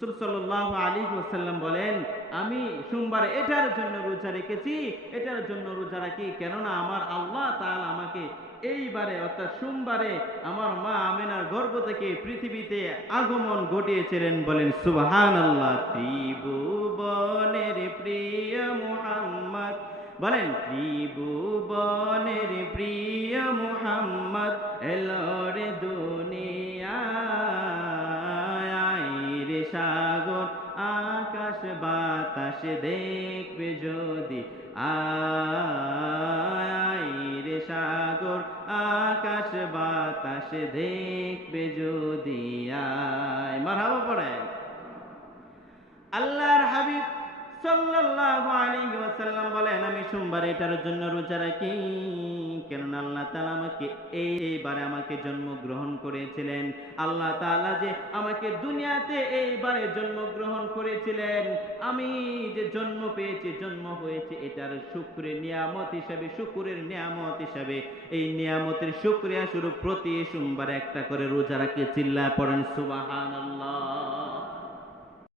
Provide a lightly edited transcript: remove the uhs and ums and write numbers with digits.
রাসূল সাল্লাল্লাহু আলাইহি ওয়াসাল্লাম বলেন, আমি সোমবার এটার জন্য রোজা রেখেছি, এটার জন্য রোজা রাখি কেননা আমার আল্লাহ তাআলা আমাকে এইবারে অর্থাৎ সোমবারে আমার মা আমেনার গর্ভ থেকে পৃথিবীতে আগমন ঘটিয়েছিলেন। বলেন সুবহানাল্লাহ। ত্রিভুবনের প্রিয় মুহাম্মদ, বলেন ত্রিভুবনের প্রিয় মুহাম্মদ এলো রে দুনিয়ায়, রে সাগর আকাশ বাতাস দেখবে যদি, আয় রে সাগর আকাশ বাতাস দেখবে যদি আয়। মারহাবা পড়েন। আল্লাহর হাবিব সাল্লাল্লাহু আলাইহি ওয়াসাল্লাম বলেন, আমি সোমবার এটার জন্য রোজা রাখি কেননা আল্লাহ তাআলা আমাকে এইবারে আমাকে জন্মগ্রহণ করেছিলেন। আল্লাহ তাআলা যে আমাকে দুনিয়াতে এইবারে জন্মগ্রহণ করেছিলেন, আমি যে জন্ম পেয়েছি, জন্ম হয়েছে, এটার শুকরের নিয়ামত হিসাবে, শুকরের নিয়ামত হিসাবে এই নিয়ামতের শুকরিয়া স্বরূপ প্রতি সোমবার একটা করে রোজা রাখি। চিল্লায় পড়েন সুবহানাল্লাহ।